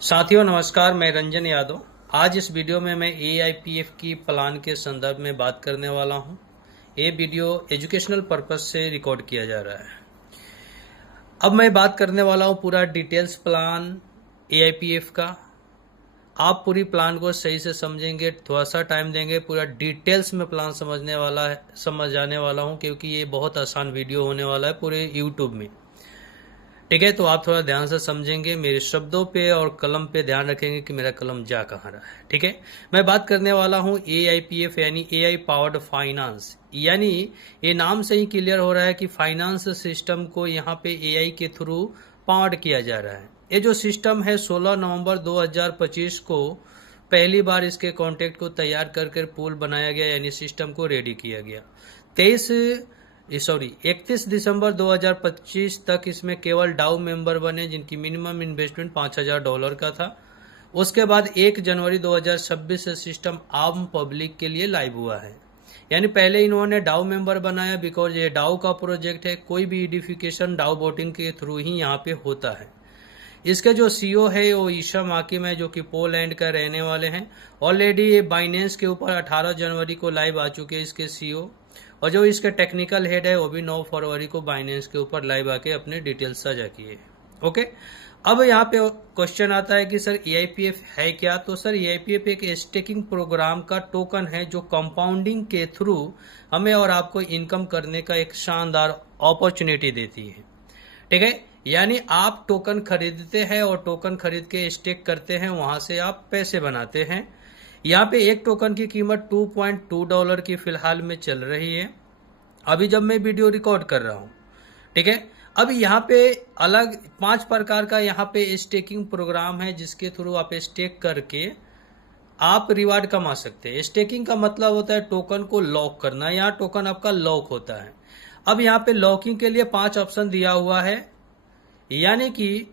साथियों नमस्कार, मैं रंजन यादव। आज इस वीडियो में मैं एआईपीएफ की प्लान के संदर्भ में बात करने वाला हूं। ये वीडियो एजुकेशनल पर्पस से रिकॉर्ड किया जा रहा है। अब मैं बात करने वाला हूं पूरा डिटेल्स प्लान एआईपीएफ का। आप पूरी प्लान को सही से समझेंगे, थोड़ा सा टाइम देंगे, पूरा डिटेल्स में प्लान समझाने वाला हूं, क्योंकि ये बहुत आसान वीडियो होने वाला है पूरे यूट्यूब में। ठीक है, तो आप थोड़ा ध्यान से समझेंगे, मेरे शब्दों पे और कलम पे ध्यान रखेंगे कि मेरा कलम जा कहाँ रहा है। ठीक है, मैं बात करने वाला हूँ एआईपीएफ यानी एआई पावर्ड फाइनेंस। यानी ये नाम से ही क्लियर हो रहा है कि फाइनेंस सिस्टम को यहाँ पे एआई के थ्रू पावर्ड किया जा रहा है। ये जो सिस्टम है 16 नवंबर 2025 को पहली बार इसके कॉन्टेक्ट को तैयार कर पूल बनाया गया, यानी सिस्टम को रेडी किया गया। 31 दिसंबर 2025 तक इसमें केवल डाउ मेंबर बने जिनकी मिनिमम इन्वेस्टमेंट $5,000 का था। उसके बाद 1 जनवरी 2026 से सिस्टम आम पब्लिक के लिए लाइव हुआ है। यानी पहले इन्होंने डाउ मेंबर बनाया, बिकॉज ये डाउ का प्रोजेक्ट है। कोई भी एडिफिकेशन डाउ वोटिंग के थ्रू ही यहाँ पे होता है। इसके जो सीईओ है वो ईशा माकिम है, जो कि पोलैंड का रहने वाले हैं। ऑलरेडी ये बाइनेंस के ऊपर 18 जनवरी को लाइव आ चुके हैं इसके सीईओ, और जो इसके टेक्निकल हेड है वो भी 9 फरवरी को बाइनेंस के ऊपर लाइव आके अपने डिटेल्स साझा किए। ओके, अब यहाँ पे क्वेश्चन आता है कि सर एआईपीएफ है क्या। तो सर एआईपीएफ एक स्टेकिंग प्रोग्राम का टोकन है जो कंपाउंडिंग के थ्रू हमें और आपको इनकम करने का एक शानदार अपॉर्चुनिटी देती है। ठीक है, यानी आप टोकन खरीदते हैं और टोकन खरीद के स्टेक करते हैं, वहां से आप पैसे बनाते हैं। यहाँ पे एक टोकन की कीमत $2.2 की फिलहाल में चल रही है, अभी जब मैं वीडियो रिकॉर्ड कर रहा हूँ। ठीक है, अब यहाँ पे अलग 5 प्रकार का यहाँ पे स्टेकिंग प्रोग्राम है, जिसके थ्रू आप स्टेक करके आप रिवार्ड कमा सकते हैं। स्टेकिंग का मतलब होता है टोकन को लॉक करना। यहाँ टोकन आपका लॉक होता है। अब यहाँ पे लॉकिंग के लिए 5 ऑप्शन दिया हुआ है, यानी कि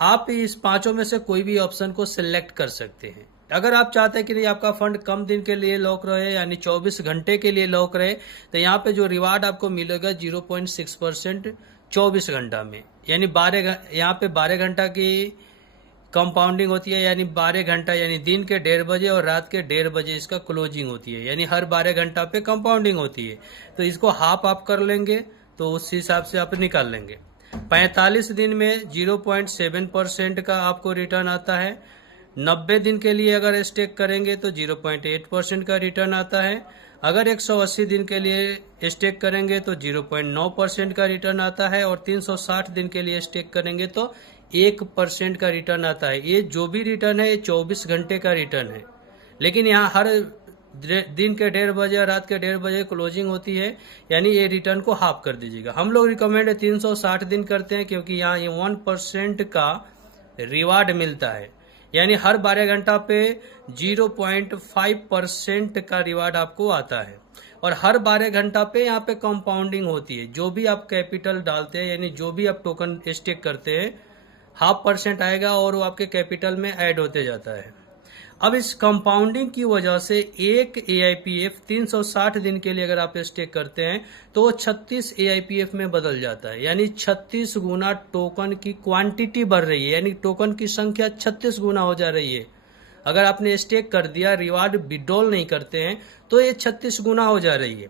आप इस पांचों में से कोई भी ऑप्शन को सिलेक्ट कर सकते हैं। अगर आप चाहते हैं कि नहीं आपका फंड कम दिन के लिए लॉक रहे, यानी 24 घंटे के लिए लॉक रहे, तो यहाँ पे जो रिवार्ड आपको मिलेगा 0.6% 24 घंटा में, यानी 12 यहाँ पे 12 घंटा की कंपाउंडिंग होती है। यानी 12 घंटा यानी दिन के 1:30 बजे और रात के 1:30 बजे इसका क्लोजिंग होती है, यानी हर 12 घंटा पे कंपाउंडिंग होती है। तो इसको हाफ आप कर लेंगे तो उस हिसाब से आप निकाल लेंगे। 45 दिन में 0.7% का आपको रिटर्न आता है। 90 दिन के लिए अगर स्टेक करेंगे तो 0.8% का रिटर्न आता है। अगर 180 दिन के लिए स्टेक करेंगे तो 0.9% का रिटर्न आता है, और 360 दिन के लिए स्टेक करेंगे तो 1% का रिटर्न आता है। ये जो भी रिटर्न है ये 24 घंटे का रिटर्न है, लेकिन यहाँ हर दिन के 1:30 बजे और रात के 1:30 बजे क्लोजिंग होती है, यानी ये रिटर्न को हाफ कर दीजिएगा। हम लोग रिकमेंड 360 दिन करते हैं, क्योंकि यहाँ ये 1% का रिवार्ड मिलता है, यानी हर 12 घंटा पे 0.5% का रिवार्ड आपको आता है। और हर 12 घंटा पे यहाँ पे कंपाउंडिंग होती है। जो भी आप कैपिटल डालते हैं, यानी जो भी आप टोकन स्टेक करते हैं, 0.5% आएगा और वो आपके कैपिटल में ऐड होते जाता है। अब इस कंपाउंडिंग की वजह से एक एआईपीएफ 360 दिन के लिए अगर आप स्टेक करते हैं तो वो 36 एआईपीएफ में बदल जाता है, यानी 36 गुना टोकन की क्वांटिटी बढ़ रही है, यानी टोकन की संख्या 36 गुना हो जा रही है। अगर आपने स्टेक कर दिया, रिवार्ड विड्रॉल नहीं करते हैं, तो ये 36 गुना हो जा रही है।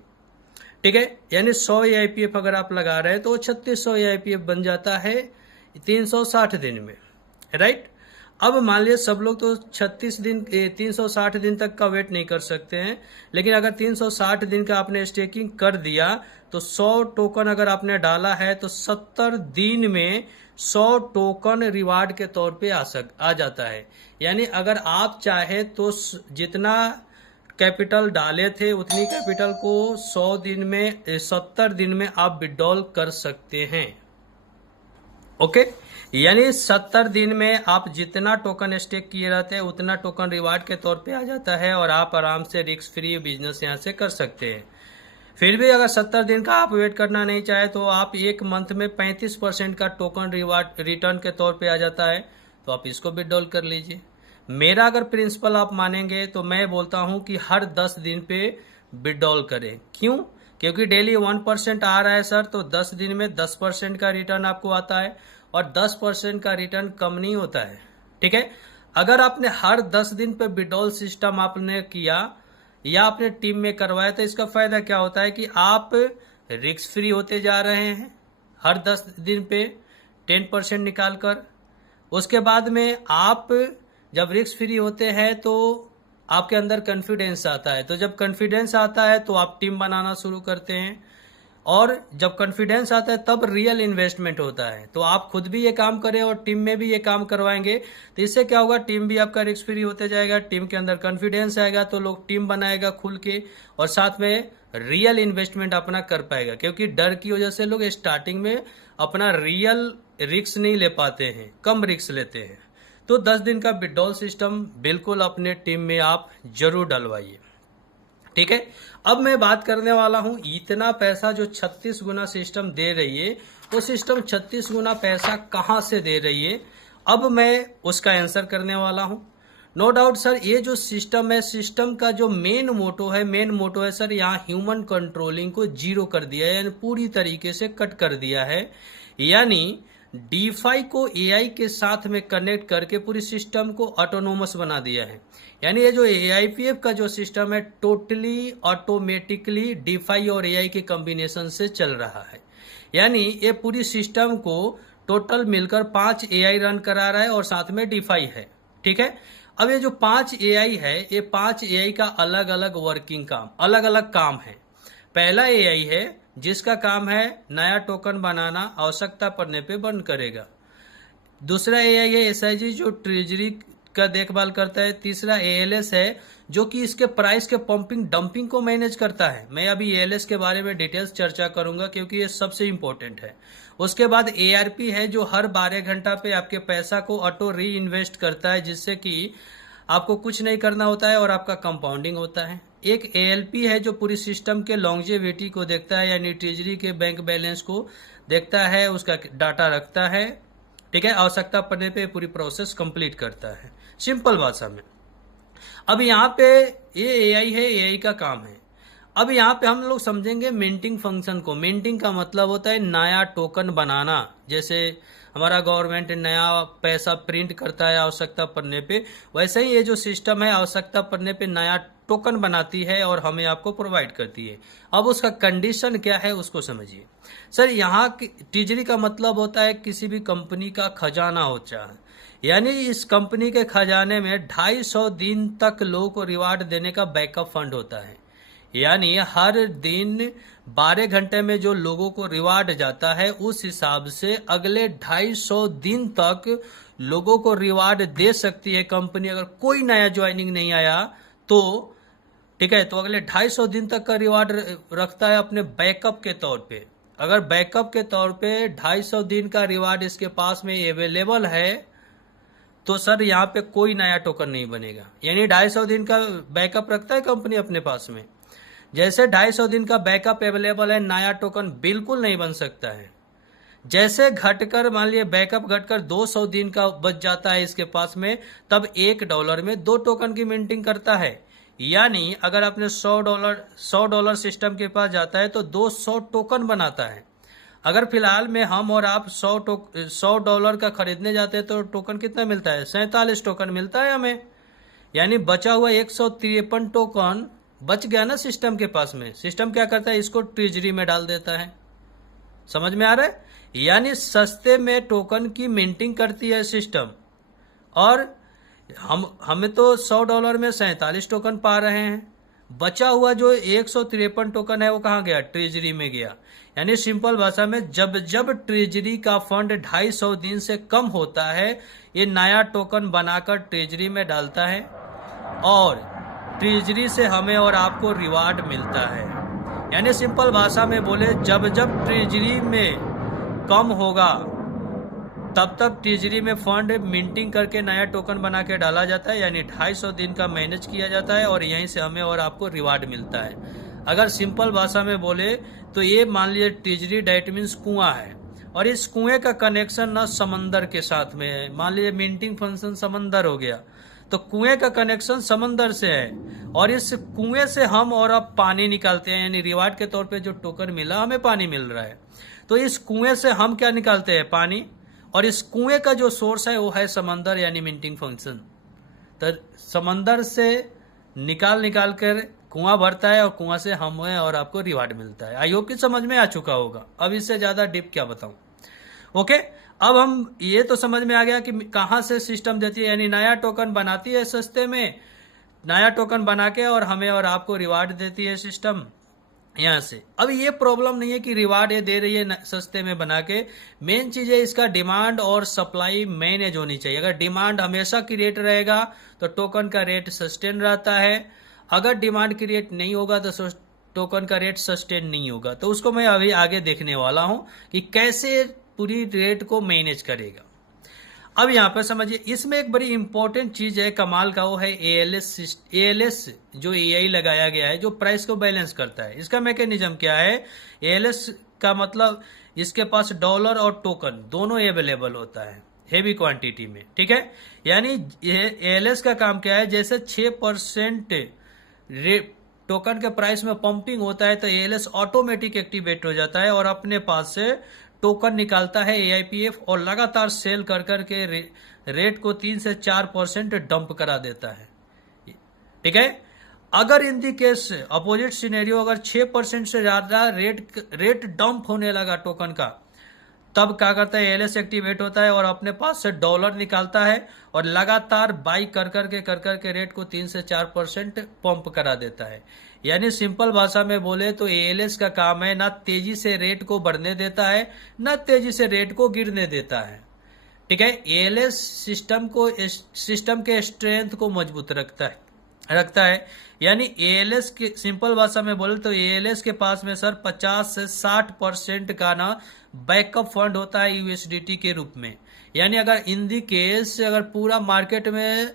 ठीक है, यानी 100 एआईपीएफ अगर आप लगा रहे हैं तो 3600 एआईपीएफ बन जाता है 360 दिन में, राइट। अब मान लिया सब लोग तो 360 दिन तक का वेट नहीं कर सकते हैं, लेकिन अगर 360 दिन का आपने स्टेकिंग कर दिया तो 100 टोकन अगर आपने डाला है तो 70 दिन में 100 टोकन रिवार्ड के तौर पे आ जाता है। यानी अगर आप चाहे तो जितना कैपिटल डाले थे उतनी कैपिटल को 70 दिन में आप विड्रॉल कर सकते हैं। ओके, यानी 70 दिन में आप जितना टोकन स्टेक किए रहते हैं उतना टोकन रिवार्ड के तौर पे आ जाता है, और आप आराम से रिस्क फ्री बिजनेस यहाँ से कर सकते हैं। फिर भी अगर 70 दिन का आप वेट करना नहीं चाहे तो आप एक मंथ में 35% का टोकन रिवार्ड रिटर्न के तौर पे आ जाता है, तो आप इसको विड्रॉल कर लीजिए। मेरा अगर प्रिंसिपल आप मानेंगे तो मैं बोलता हूँ कि हर 10 दिन पे विड्रॉल करें। क्यों? क्योंकि डेली 1% आ रहा है सर, तो 10 दिन में 10% का रिटर्न आपको आता है, और 10% का रिटर्न कम नहीं होता है। ठीक है, अगर आपने हर 10 दिन पे विड्रॉल सिस्टम आपने किया या अपने टीम में करवाया तो इसका फायदा क्या होता है कि आप रिस्क फ्री होते जा रहे हैं हर 10 दिन पे 10% निकाल कर। उसके बाद में आप जब रिस्क फ्री होते हैं तो आपके अंदर कॉन्फिडेंस आता है, तो जब कॉन्फिडेंस आता है तो आप टीम बनाना शुरू करते हैं, और जब कॉन्फिडेंस आता है तब रियल इन्वेस्टमेंट होता है। तो आप खुद भी ये काम करें और टीम में भी ये काम करवाएंगे तो इससे क्या होगा, टीम भी आपका रिस्क फ्री होते जाएगा, टीम के अंदर कॉन्फिडेंस आएगा तो लोग टीम बनाएगा खुल के, और साथ में रियल इन्वेस्टमेंट अपना कर पाएगा। क्योंकि डर की वजह से लोग स्टार्टिंग में अपना रियल रिस्क नहीं ले पाते हैं, कम रिस्क लेते हैं। तो 10 दिन का विड्रॉल सिस्टम बिल्कुल अपने टीम में आप जरूर डलवाइए, ठीक है। अब मैं बात करने वाला हूं इतना पैसा जो 36 गुना सिस्टम दे रही है, वो सिस्टम 36 गुना पैसा कहां से दे रही है, अब मैं उसका आंसर करने वाला हूं। नो डाउट सर, ये जो सिस्टम है, सिस्टम का जो मेन मोटो है सर, यहाँ ह्यूमन कंट्रोलिंग को जीरो कर दिया है, यानी पूरी तरीके से कट कर दिया है। यानी डीफाई को एआई के साथ में कनेक्ट करके पूरी सिस्टम को ऑटोनोमस बना दिया है। यानी ये जो एआईपीएफ का जो सिस्टम है टोटली ऑटोमेटिकली डीफाई और एआई के कॉम्बिनेशन से चल रहा है। यानी ये पूरी सिस्टम को टोटल मिलकर 5 एआई रन करा रहा है और साथ में डीफाई है, ठीक है। अब ये जो 5 एआई है, ये 5 एआई का अलग अलग वर्किंग काम, अलग अलग काम है। पहला एआई है जिसका काम है नया टोकन बनाना, आवश्यकता पड़ने पे बंद करेगा। दूसरा एआई है एसआईजी जो ट्रेजरी का देखभाल करता है। तीसरा एएलएस है जो कि इसके प्राइस के पंपिंग डंपिंग को मैनेज करता है। मैं अभी एएलएस के बारे में डिटेल्स चर्चा करूंगा क्योंकि ये सबसे इंपॉर्टेंट है। उसके बाद एआरपी है जो हर 12 घंटा पे आपके पैसा को ऑटो री इन्वेस्ट करता है, जिससे कि आपको कुछ नहीं करना होता है और आपका कंपाउंडिंग होता है। एक एएलपी है जो पूरी सिस्टम के लॉन्जेविटी को देखता है, यानी ट्रेजरी के बैंक बैलेंस को देखता है, उसका डाटा रखता है, ठीक है। आवश्यकता पड़ने पे पूरी प्रोसेस कंप्लीट करता है, सिंपल भाषा में। अब यहाँ पे ये एआई है, एआई का काम है। अब यहाँ पे हम लोग समझेंगे मिंटिंग फंक्शन को। मिंटिंग का मतलब होता है नया टोकन बनाना। जैसे हमारा गवर्नमेंट नया पैसा प्रिंट करता है आवश्यकता पड़ने पे, वैसे ही ये जो सिस्टम है आवश्यकता पड़ने पे नया टोकन बनाती है और हमें आपको प्रोवाइड करती है। अब उसका कंडीशन क्या है उसको समझिए। सर यहाँ ट्रेजरी का मतलब होता है किसी भी कंपनी का खजाना होता है, यानी इस कंपनी के खजाने में 250 दिन तक लोगों को रिवार्ड देने का बैकअप फंड होता है। यानी हर दिन 12 घंटे में जो लोगों को रिवार्ड जाता है उस हिसाब से अगले 250 दिन तक लोगों को रिवार्ड दे सकती है कंपनी। अगर कोई नया ज्वाइनिंग नहीं आया तो ठीक है, तो अगले 250 दिन तक का रिवार्ड रखता है अपने बैकअप के तौर पे। अगर बैकअप के तौर पे 250 दिन का रिवार्ड इसके पास में अवेलेबल है तो सर यहाँ पे कोई नया टोकन नहीं बनेगा। यानी 250 दिन का बैकअप रखता है कंपनी अपने पास में। जैसे 250 दिन का बैकअप अवेलेबल है, नया टोकन बिल्कुल नहीं बन सकता है। जैसे घटकर मान लिया बैकअप घटकर 200 दिन का बच जाता है इसके पास में, तब $1 में 2 टोकन की मिंटिंग करता है। यानी अगर आपने $100 सिस्टम के पास जाता है तो 200 टोकन बनाता है। अगर फिलहाल में हम और आप $100 का खरीदने जाते हैं तो टोकन कितना मिलता है? 47 टोकन मिलता है हमें। यानी बचा हुआ 153 टोकन बच गया ना सिस्टम के पास में। सिस्टम क्या करता है, इसको ट्रेजरी में डाल देता है। समझ में आ रहा है? यानी सस्ते में टोकन की मिंटिंग करती है सिस्टम, और हमें तो $100 में 47 टोकन पा रहे हैं। बचा हुआ जो 153 टोकन है वो कहाँ गया? ट्रेजरी में गया। यानी सिंपल भाषा में जब जब ट्रेजरी का फंड 250 दिन से कम होता है, ये नया टोकन बनाकर ट्रेजरी में डालता है और ट्रेजरी से हमें और आपको रिवार्ड मिलता है। यानी सिंपल भाषा में बोले, जब जब ट्रेजरी में कम होगा तब तब ट्रेजरी में फंड मिंटिंग करके नया टोकन बना के डाला जाता है। यानी 250 दिन का मैनेज किया जाता है और यहीं से हमें और आपको रिवार्ड मिलता है। अगर सिंपल भाषा में बोले तो ये मान लीजिए ट्रेजरी डेट मीन्स कुआं है, और इस कुएं का कनेक्शन ना समंदर के साथ में है। मान लीजिए मिंटिंग फंक्शन समंदर हो गया, तो कुएं का कनेक्शन समंदर से है, और इस कुएं से हम और अब पानी निकालते हैं। यानी रिवार्ड के तौर पे जो टोकन मिला हमें पानी मिल रहा है, तो इस कुएं से हम क्या निकालते हैं? पानी। और इस कुएं का जो सोर्स है वो है समंदर, यानी मिंटिंग फंक्शन। तो समंदर से निकाल कर कुआं भरता है और कुआं से हमें और आपको रिवार्ड मिलता है। आई होप कि समझ में आ चुका होगा। अब इससे ज्यादा डीप क्या बताऊं। ओके, अब हम ये तो समझ में आ गया कि कहां से सिस्टम देती है, यानी नया टोकन बनाती है सस्ते में, नया टोकन बना के और हमें और आपको रिवार्ड देती है सिस्टम यहां से। अब ये प्रॉब्लम नहीं है कि रिवार्ड ये दे रही है सस्ते में बना के, मेन चीज है इसका डिमांड और सप्लाई मैनेज होनी चाहिए। अगर डिमांड हमेशा क्रिएट रहेगा तो टोकन का रेट सस्टेन रहता है, अगर डिमांड क्रिएट नहीं होगा तो टोकन का रेट सस्टेन नहीं होगा। तो उसको मैं अभी आगे देखने वाला हूं कि कैसे पूरी रेट को मैनेज करेगा। अब यहां पर समझिए, इसमें एक बड़ी इंपॉर्टेंट चीज है कमाल का, वो है एएलएस जो एआई लगाया गया है जो प्राइस को बैलेंस करता है। इसका मैकेनिज्म क्या है, एएलएस का मतलब इसके पास डॉलर और टोकन दोनों अवेलेबल होता है हेवी क्वांटिटी में, ठीक है। यानी एएलएस का काम क्या है, जैसे 6% टोकन के प्राइस में पंपिंग होता है तो एएलएस ऑटोमेटिक एक्टिवेट हो जाता है और अपने पास से टोकन निकालता है एआईपीएफ और लगातार सेल कर करके रेट को 3 से 4% डंप करा देता है, ठीक है। अगर इन दी केस अपोजिट सिनेरियो, अगर 6% से ज्यादा रेट डंप होने लगा टोकन का, तब क्या करता है, एएलएस एक्टिवेट होता है और अपने पास से डॉलर निकालता है और लगातार बाई कर करके रेट को 3 से 4% पंप करा देता है। यानी सिंपल भाषा में बोले तो एएलएस का काम है ना तेजी से रेट को बढ़ने देता है ना तेजी से रेट को गिरने देता है, ठीक है। एएलएस सिस्टम के स्ट्रेंथ को मजबूत रखता है। यानी एएलएस के सिंपल भाषा में बोले तो एएलएस के पास में सर 50 से 60% का ना बैकअप फंड होता है यूएसडीटी के रूप में। यानी अगर इन दी केस अगर पूरा मार्केट में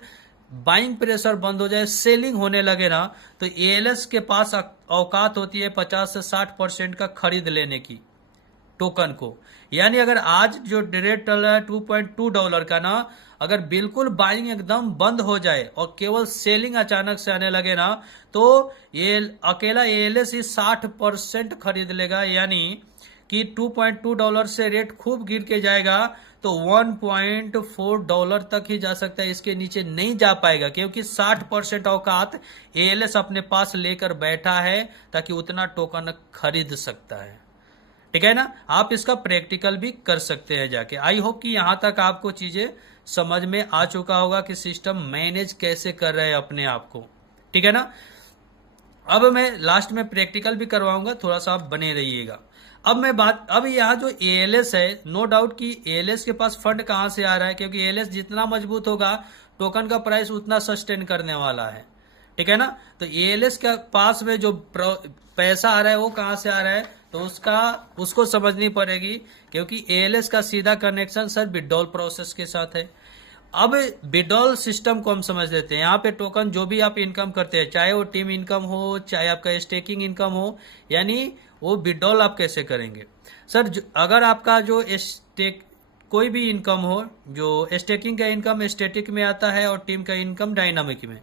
बाइंग प्रेशर बंद हो जाए, सेलिंग होने लगे ना, तो एएलएस के पास औकात होती है 50 से 60% का खरीद लेने की टोकन को। यानी अगर आज जो रेट चल रहा है $2.2 का ना, अगर बिल्कुल बाइंग एकदम बंद हो जाए और केवल सेलिंग अचानक से आने लगे ना, तो ये अकेला एएलएस ही 60% खरीद लेगा। यानी कि $2.2 से रेट खूब गिर के जाएगा तो $1.4 तक ही जा सकता है, इसके नीचे नहीं जा पाएगा, क्योंकि 60% औकात एएलएस अपने पास लेकर बैठा है ताकि उतना टोकन खरीद सकता है, ठीक है ना। आप इसका प्रैक्टिकल भी कर सकते हैं जाके। आई होप कि यहां तक आपको चीजें समझ में आ चुका होगा कि सिस्टम मैनेज कैसे कर रहे हैं अपने आप को, ठीक है ना। अब मैं लास्ट में प्रैक्टिकल भी करवाऊंगा, थोड़ा सा आप बने रहिएगा। अब यहाँ जो एएलएस है, नो डाउट कि एएलएस के पास फंड कहां से आ रहा है, क्योंकि एएलएस जितना मजबूत होगा टोकन का प्राइस उतना सस्टेन करने वाला है, ठीक है ना। तो एएलएस के पास में जो पैसा आ रहा है वो कहां से आ रहा है, तो उसको समझनी पड़ेगी, क्योंकि एएलएस का सीधा कनेक्शन सर विड्रॉल प्रोसेस के साथ है। अब विड्रॉल सिस्टम को हम समझ लेते हैं। यहाँ पे टोकन जो भी आप इनकम करते हैं, चाहे वो टीम इनकम हो चाहे आपका स्टेकिंग इनकम हो, यानी वो विड्रॉल आप कैसे करेंगे सर। अगर आपका जो कोई भी इनकम हो, जो स्टेकिंग का इनकम स्टैटिक में आता है और टीम का इनकम डायनामिक में,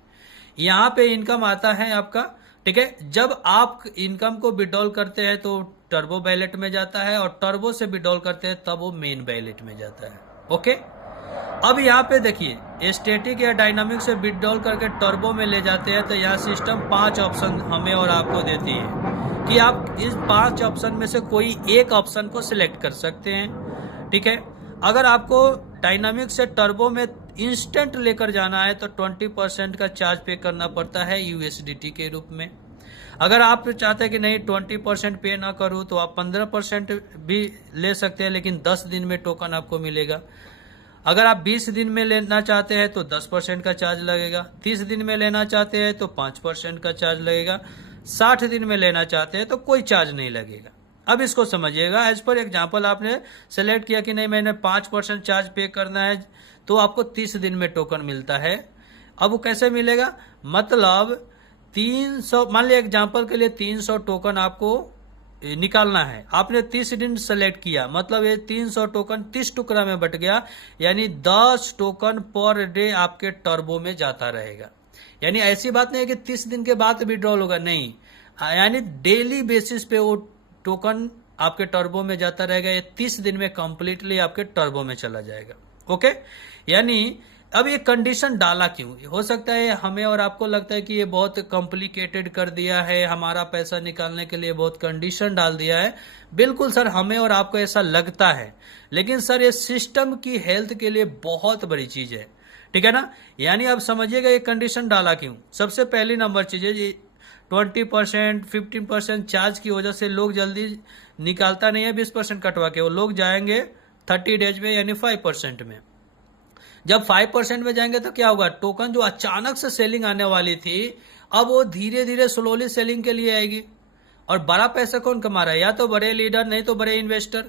यहाँ पे इनकम आता है आपका, ठीक है। जब आप इनकम को विड्रॉल करते हैं तो टर्बो बैलेट में जाता है और टर्बो से विड्रॉल करते हैं तब वो मेन बैलेट में जाता है, ओके। अब यहाँ पे देखिए, स्टैटिक या डायनामिक से विड्रॉल करके टर्बो में ले जाते हैं तो यहाँ सिस्टम 5 ऑप्शन हमें और आपको देती है कि आप इस 5 ऑप्शन में से कोई एक ऑप्शन को सिलेक्ट कर सकते हैं, ठीक है। अगर आपको डायनामिक से टर्बो में इंस्टेंट लेकर जाना है तो 20% का चार्ज पे करना पड़ता है यूएसडीटी के रूप में। अगर आप चाहते हैं कि नहीं 20% पे ना करूं तो आप 15% भी ले सकते हैं, लेकिन 10 दिन में टोकन आपको मिलेगा। अगर आप 20 दिन में लेना चाहते हैं तो 10% का चार्ज लगेगा, 30 दिन में लेना चाहते हैं तो 5% का चार्ज लगेगा, 60 दिन में लेना चाहते हैं तो कोई चार्ज नहीं लगेगा। अब इसको समझिएगा, एज पर एग्जाम्पल आपने सेलेक्ट किया कि नहीं मैंने 5% चार्ज पे करना है तो आपको 30 दिन में टोकन मिलता है। अब वो कैसे मिलेगा, मतलब 300, मान लिया एग्जाम्पल के लिए 300 टोकन आपको निकालना है, आपने 30 दिन सेलेक्ट किया, मतलब ये 300 टोकन 30 टुकड़ा में बट गया, यानी 10 टोकन पर डे आपके टर्बो में जाता रहेगा। यानी ऐसी बात नहीं है कि 30 दिन के बाद विड्रॉल होगा, नहीं, यानी डेली बेसिस पे वो टोकन आपके टर्बो में जाता रहेगा। ये 30 दिन में कंप्लीटली आपके टर्बो में चला जाएगा, ओके। यानी अब ये कंडीशन डाला क्यों? हो सकता है हमें और आपको लगता है कि ये बहुत कॉम्प्लिकेटेड कर दिया है, हमारा पैसा निकालने के लिए बहुत कंडीशन डाल दिया है। बिल्कुल सर, हमें और आपको ऐसा लगता है, लेकिन सर ये सिस्टम की हेल्थ के लिए बहुत बड़ी चीज है, ठीक है ना। यानी आप समझिएगा ये कंडीशन डाला क्यों। सबसे पहली नंबर चीज है, 20% 15% चार्ज की वजह से लोग जल्दी निकालता नहीं है 20% कटवा के, वो लोग जाएंगे 30 डेज में यानी 5% में। जब 5% में जाएंगे तो क्या होगा, टोकन जो अचानक से सेलिंग आने वाली थी अब वो धीरे धीरे स्लोली सेलिंग के लिए आएगी। और बड़ा पैसा कौन कमा रहा है, या तो बड़े लीडर नहीं तो बड़े इन्वेस्टर।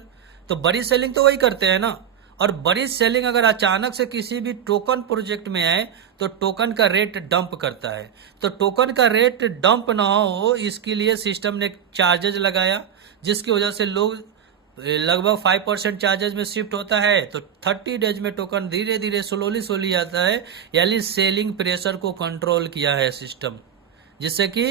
तो बड़ी सेलिंग तो वही करते हैं ना। और बड़ी सेलिंग अगर अचानक से किसी भी टोकन प्रोजेक्ट में आए तो टोकन का रेट डंप करता है। तो टोकन का रेट डंप ना हो इसके लिए सिस्टम ने चार्जेज लगाया, जिसकी वजह से लोग लगभग 5% चार्जेज में शिफ्ट होता है। तो 30 डेज में टोकन धीरे धीरे स्लोली आता है, यानी सेलिंग प्रेशर को कंट्रोल किया है सिस्टम, जिससे कि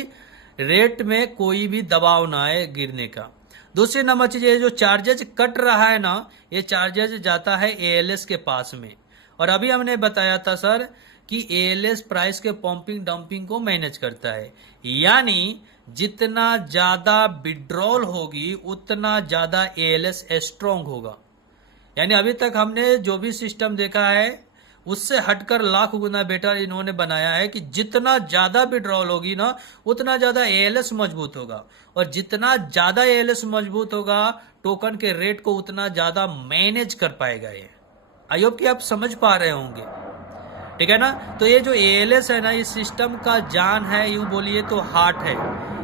रेट में कोई भी दबाव ना आए गिरने का। दूसरी नंबर चीज, ये जो चार्जेज कट रहा है ना, ये चार्जेज जाता है एएलएस के पास में। और अभी हमने बताया था सर कि एएलएस प्राइस के पंपिंग डंपिंग को मैनेज करता है, यानी जितना ज्यादा विड्रॉल होगी उतना ज्यादा एएलएस स्ट्रांग होगा। यानी अभी तक हमने जो भी सिस्टम देखा है उससे हटकर लाख गुना बेटर इन्होंने बनाया है कि जितना ज्यादा विड्रॉल होगी ना उतना ज्यादा एएलएस मजबूत होगा, और जितना ज्यादा एएलएस मजबूत होगा टोकन के रेट को उतना ज्यादा मैनेज कर पाएगा ये। आई होप कि आप समझ पा रहे होंगे, ठीक है ना। तो ये जो एएलएस है ना, इस सिस्टम का जान है, यूं बोलिए तो हार्ट है।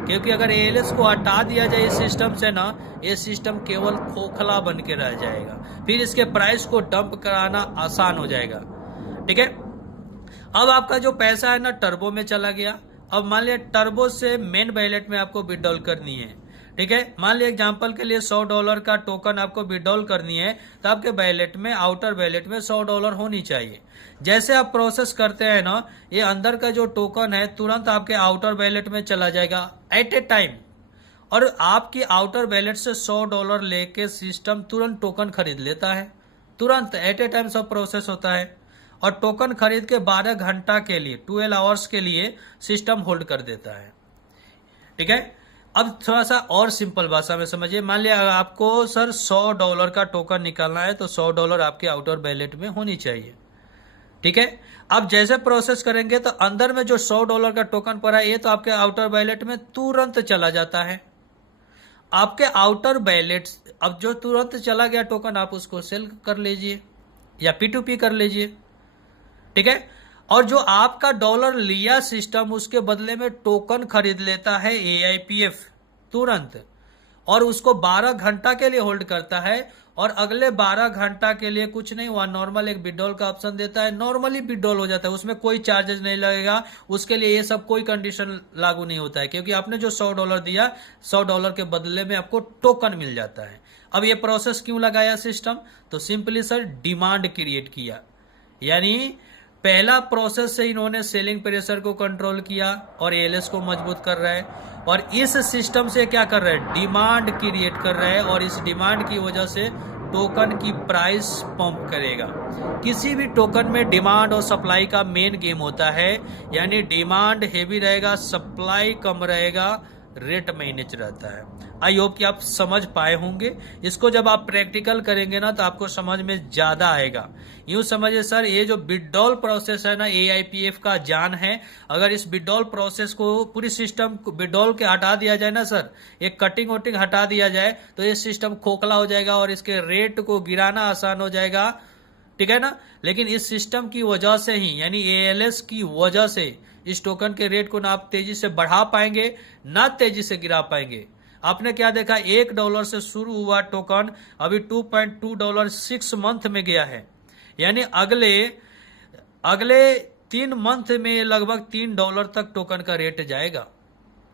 क्योंकि अगर एएलएस को हटा दिया जाए इस सिस्टम से ना, ये सिस्टम केवल खोखला बन के रह जाएगा, फिर इसके प्राइस को डंप कराना आसान हो जाएगा, ठीक है। अब आपका जो पैसा है ना टर्बो में चला गया। अब मान लिया टर्बो से मेन वैलेट में आपको विड्रॉल करनी है, ठीक है। मान लिया एग्जांपल के लिए $100 का टोकन आपको विड्रॉल करनी है, तो आपके वैलेट में, आउटर वैलेट में $100 होनी चाहिए। जैसे आप प्रोसेस करते हैं ना, ये अंदर का जो टोकन है तुरंत आपके आउटर वैलेट में चला जाएगा एट ए टाइम, और आपकी आउटर वैलेट से $100 लेके सिस्टम तुरंत टोकन खरीद लेता है। तुरंत एट ए टाइम सब प्रोसेस होता है, और टोकन खरीद के 12 घंटा के लिए, 12 आवर्स के लिए सिस्टम होल्ड कर देता है, ठीक है। अब थोड़ा सा और सिंपल भाषा में समझिए। मान लिया आपको सर $100 का टोकन निकालना है, तो $100 आपके आउटर वैलेट में होनी चाहिए, ठीक है। अब जैसे प्रोसेस करेंगे तो अंदर में जो $100 का टोकन पड़ा है ये तो आपके आउटर वैलेट में तुरंत चला जाता है। आपके आउटर वैलेट, अब जो तुरंत चला गया टोकन आप उसको सेल कर लीजिए या P2P कर लीजिए, ठीक है। और जो आपका डॉलर लिया सिस्टम, उसके बदले में टोकन खरीद लेता है AIPF तुरंत, और उसको 12 घंटा के लिए होल्ड करता है, और अगले 12 घंटा के लिए कुछ नहीं, वहां नॉर्मल एक विड्रॉल का ऑप्शन देता है, नॉर्मली विड्रॉल हो जाता है, उसमें कोई चार्जेस नहीं लगेगा। उसके लिए ये सब कोई कंडीशन लागू नहीं होता है, क्योंकि आपने जो $100 दिया, $100 के बदले में आपको टोकन मिल जाता है। अब ये प्रोसेस क्यों लगाया सिस्टम, तो सिंपली सर डिमांड क्रिएट किया, यानी पहला प्रोसेस से इन्होंने सेलिंग प्रेशर को कंट्रोल किया और एएलएस को मजबूत कर रहा है, और इस सिस्टम से क्या कर रहा है, डिमांड क्रिएट कर रहा है, और इस डिमांड की वजह से टोकन की प्राइस पंप करेगा। किसी भी टोकन में डिमांड और सप्लाई का मेन गेम होता है, यानी डिमांड हेवी रहेगा, सप्लाई कम रहेगा, रेट मैनेज रहता है। आई होप कि आप समझ पाए होंगे। इसको जब आप प्रैक्टिकल करेंगे ना तो आपको समझ में ज्यादा आएगा। यूं समझिए सर, ये जो विड्रॉल प्रोसेस है ना, AIPF का जान है। अगर इस विड्रॉल प्रोसेस को, पूरी सिस्टम विड्रॉल के हटा दिया जाए ना सर, एक कटिंग वटिंग हटा दिया जाए, तो ये सिस्टम खोखला हो जाएगा और इसके रेट को गिराना आसान हो जाएगा, ठीक है ना। लेकिन इस सिस्टम की वजह से ही, यानी ALS की वजह से, इस टोकन के रेट को ना आप तेजी से बढ़ा पाएंगे ना तेजी से गिरा पाएंगे। आपने क्या देखा, $1 से शुरू हुआ टोकन अभी $2.2 6 मंथ में गया है, यानी अगले 3 मंथ में लगभग $3 तक टोकन का रेट जाएगा,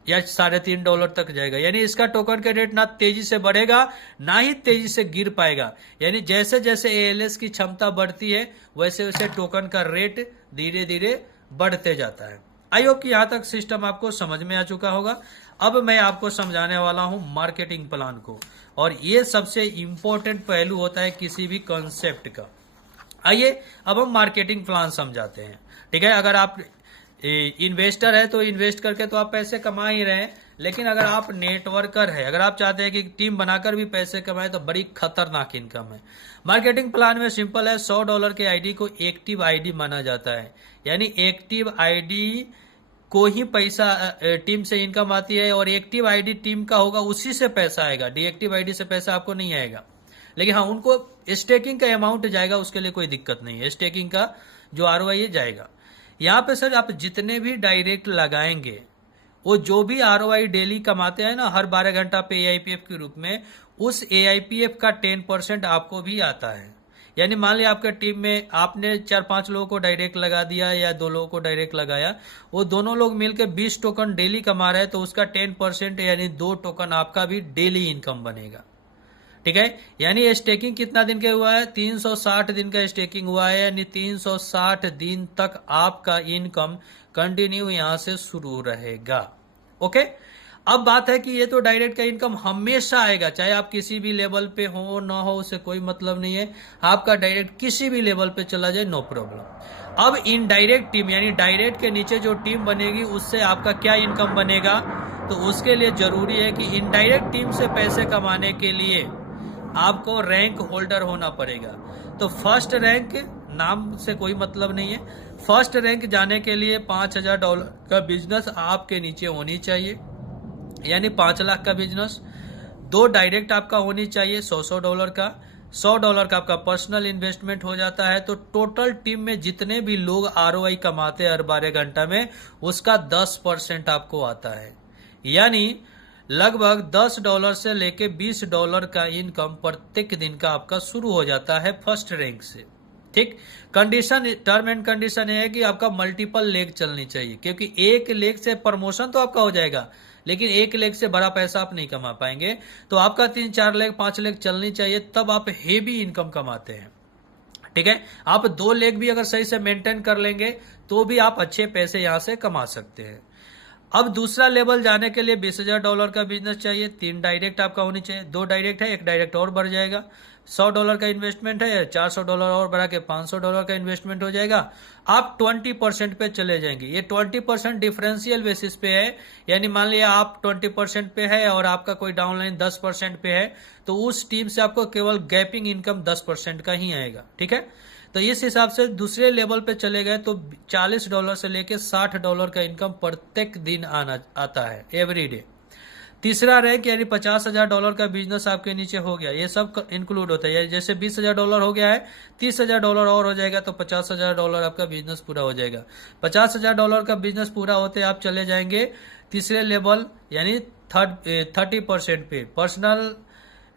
या $3.5 तक जाएगा। यानी इसका टोकन का रेट ना तेजी से बढ़ेगा ना ही तेजी से गिर पाएगा। यानी जैसे जैसे ALS की क्षमता बढ़ती है वैसे वैसे टोकन का रेट धीरे धीरे बढ़ते जाता है। आई होप कि यहां तक सिस्टम आपको समझ में आ चुका होगा। अब मैं आपको समझाने वाला हूं मार्केटिंग प्लान को, और ये सबसे इंपॉर्टेंट पहलू होता है किसी भी कॉन्सेप्ट का। आइए अब हम मार्केटिंग प्लान समझाते हैं। ठीक है, अगर आप इन्वेस्टर है तो इन्वेस्ट करके तो आप पैसे कमा ही रहे हैं, लेकिन अगर आप नेटवर्कर है, अगर आप चाहते हैं कि टीम बनाकर भी पैसे कमाए, तो बड़ी खतरनाक इनकम है। मार्केटिंग प्लान में सिंपल है, $100 के आईडी को एक्टिव आईडी माना जाता है, यानी एक्टिव आईडी को ही पैसा टीम से इनकम आती है, और एक्टिव आईडी टीम का होगा, उसी से पैसा आएगा, डीएक्टिव आईडी से पैसा आपको नहीं आएगा। लेकिन हाँ, उनको स्टेकिंग का अमाउंट जाएगा, उसके लिए कोई दिक्कत नहीं है, स्टेकिंग का जो आरओआई है जाएगा। यहाँ पे सर आप जितने भी डायरेक्ट लगाएंगे, वो जो भी आरओआई डेली कमाते हैं ना हर 12 घंटा पे एआईपीएफ के रूप में, उस एआईपीएफ का 10% आपको भी आता है। यानी मान लिया आपके टीम में आपने 4-5 लोगों को डायरेक्ट लगा दिया या 2 लोगों को डायरेक्ट लगाया, वो दोनों लोग मिलकर 20 टोकन डेली कमा रहे हैं, तो उसका 10% यानी 2 टोकन आपका भी डेली इनकम बनेगा। ठीक है, यानी स्टेकिंग कितना दिन का हुआ है? 360 दिन का स्टेकिंग हुआ है, यानी 360 दिन तक आपका इनकम कंटिन्यू यहां से शुरू रहेगा। ओके, अब बात है कि ये तो डायरेक्ट का इनकम हमेशा आएगा, चाहे आप किसी भी लेवल पे हो ना हो, उससे कोई मतलब नहीं है, आपका डायरेक्ट किसी भी लेवल पे चला जाए, नो प्रॉब्लम। अब इनडायरेक्ट टीम यानी डायरेक्ट के नीचे जो टीम बनेगी, उससे आपका क्या इनकम बनेगा? तो उसके लिए जरूरी है कि इनडायरेक्ट टीम से पैसे कमाने के लिए आपको रैंक होल्डर होना पड़ेगा। तो फर्स्ट रैंक नाम से कोई मतलब नहीं है, फर्स्ट रैंक जाने के लिए $5000 का बिजनेस आपके नीचे होनी चाहिए, यानी 5 लाख का बिजनेस। 2 डायरेक्ट आपका होनी चाहिए $100 का, $100 का आपका पर्सनल इन्वेस्टमेंट हो जाता है। तो टोटल टीम में जितने भी लोग आरओआई कमाते हैं हर 12 घंटा में, उसका 10% आपको आता है, यानी लगभग $10 से लेके $20 का इनकम प्रत्येक दिन का आपका शुरू हो जाता है फर्स्ट रैंक से। ठीक, कंडीशन, टर्म एंड कंडीशन है कि आपका मल्टीपल लेग चलनी चाहिए, क्योंकि एक लेग से प्रमोशन तो आपका हो जाएगा, लेकिन एक लेग से बड़ा पैसा आप नहीं कमा पाएंगे। तो आपका 3-4 लेग 5 लेग चलनी चाहिए, तब आप हेवी इनकम कमाते हैं। ठीक है, आप 2 लेग भी अगर सही से मेंटेन कर लेंगे तो भी आप अच्छे पैसे यहां से कमा सकते हैं। अब दूसरा लेवल जाने के लिए $20,000 का बिजनेस चाहिए, 3 डायरेक्ट आपका होनी चाहिए, 2 डायरेक्ट है, 1 डायरेक्ट और बढ़ जाएगा। $100 का इन्वेस्टमेंट है, $400 और बढ़ा के $500 का इन्वेस्टमेंट हो जाएगा। आप 20% पे चले जाएंगे। ये 20% डिफरेंशियल बेसिस पे है, यानी मान लिया आप 20% पे है और आपका कोई डाउनलाइन 10% पे है, तो उस टीम से आपको केवल गैपिंग इनकम 10% का ही आएगा। ठीक है, तो इस हिसाब से दूसरे लेवल पे चले गए तो $40 से लेके $60 का इनकम प्रत्येक दिन आता है, एवरी डे। तीसरा रैंक यानी $50,000 का बिजनेस आपके नीचे हो गया, ये सब इंक्लूड होता है। जैसे $20,000 हो गया है, $30,000 और हो जाएगा तो $50,000 आपका बिजनेस पूरा हो जाएगा। $50,000 का बिजनेस पूरा होते आप चले जाएंगे तीसरे लेवल यानी 30% पे। पर्सनल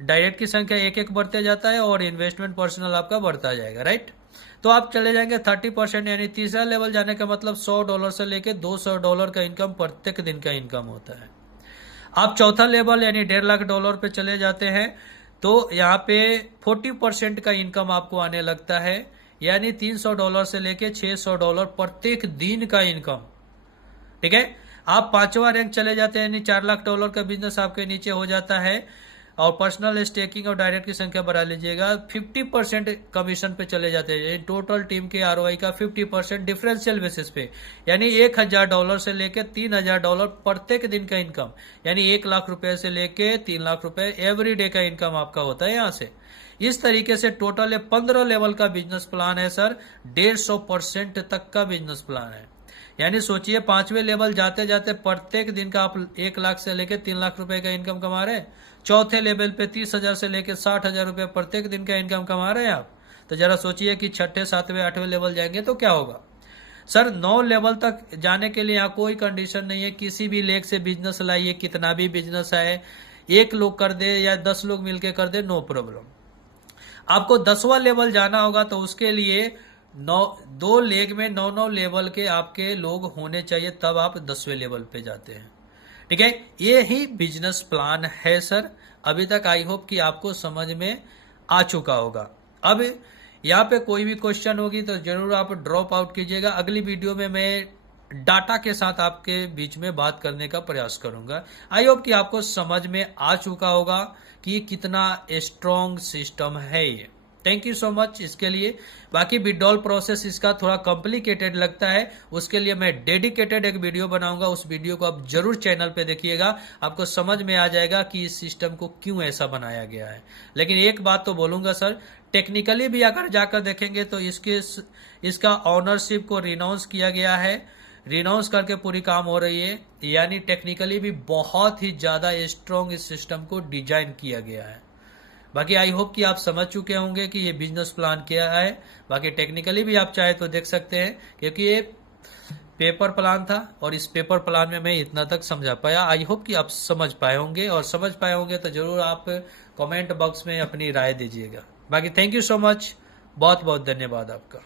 डायरेक्ट की संख्या एक बढ़ते जाता है और इन्वेस्टमेंट पर्सनल आपका बढ़ता जाएगा, राइट। तो आप चले जाएंगे 30%, यानी तीसरा लेवल जाने का मतलब $100 से लेके $200 का इनकम प्रत्येक दिन का इनकम होता है। आप चौथा लेवल यानी $1.5 लाख पे चले जाते हैं तो यहाँ पे 40% का इनकम आपको आने लगता है, यानी $300 से लेके $600 प्रत्येक दिन का इनकम। ठीक है, आप 5वां रैंक चले जाते हैं यानी $4 लाख का बिजनेस आपके नीचे हो जाता है, और पर्सनल स्टेकिंग और डायरेक्ट की संख्या बढ़ा लीजिएगा। 50% कमीशन पे चले जाते हैं, टोटल टीम के आरओआई का 50% डिफरेंशियल बेसिस पे, यानी $1,000 से लेके $3,000 प्रत्येक दिन का इनकम, यानी $1 लाख से लेके $3 लाख एवरी डे का इनकम आपका होता है यहाँ से। इस तरीके से टोटल 15 लेवल का बिजनेस प्लान है सर, 150% तक का बिजनेस प्लान है। यानी सोचिए 5वें लेवल जाते जाते प्रत्येक दिन का आप 1 लाख से लेके 3 लाख रुपए का इनकम कमा रहे हैं। चौथे लेवल पे 30,000 से लेके 60,000 रुपए प्रत्येक दिन का इनकम कमा रहे हैं आप। तो जरा सोचिए कि 6ठे 7वें 8वें लेवल जाएंगे तो क्या होगा। सर 9 लेवल तक जाने के लिए यहाँ कोई कंडीशन नहीं है, किसी भी लेग से बिजनेस लाइए, कितना भी बिजनेस आए, 1 लोग कर दे या 10 लोग मिलकर कर दे, नो प्रॉब्लम। आपको 10वां लेवल जाना होगा तो उसके लिए 2 लेग में 9 लेवल के आपके लोग होने चाहिए, तब आप 10वें लेवल पे जाते हैं। ठीक है, ये ही बिजनेस प्लान है सर। अभी तक आई होप कि आपको समझ में आ चुका होगा। अब यहाँ पे कोई भी क्वेश्चन होगी तो जरूर आप ड्रॉप आउट कीजिएगा। अगली वीडियो में मैं डाटा के साथ आपके बीच में बात करने का प्रयास करूंगा। आई होप कि आपको समझ में आ चुका होगा कि कितना स्ट्रॉन्ग सिस्टम है ये। थैंक यू सो मच इसके लिए। बाकी विड्रॉल प्रोसेस इसका थोड़ा कॉम्प्लिकेटेड लगता है, उसके लिए मैं डेडिकेटेड एक वीडियो बनाऊंगा, उस वीडियो को आप जरूर चैनल पे देखिएगा, आपको समझ में आ जाएगा कि इस सिस्टम को क्यों ऐसा बनाया गया है। लेकिन एक बात तो बोलूंगा सर, टेक्निकली भी अगर जाकर देखेंगे तो इसका ऑनरशिप को रिनाउंस किया गया है, रिनाउंस करके पूरी काम हो रही है, यानी टेक्निकली भी बहुत ही ज्यादा स्ट्रॉन्ग इस सिस्टम को डिजाइन किया गया है। बाकी आई होप कि आप समझ चुके होंगे कि ये बिजनेस प्लान क्या है। बाकी टेक्निकली भी आप चाहे तो देख सकते हैं, क्योंकि ये पेपर प्लान था और इस पेपर प्लान में मैं इतना तक समझा पाया। आई होप कि आप समझ पाए होंगे, और समझ पाए होंगे तो जरूर आप कमेंट बॉक्स में अपनी राय दीजिएगा। बाकी थैंक यू सो मच, बहुत बहुत धन्यवाद आपका।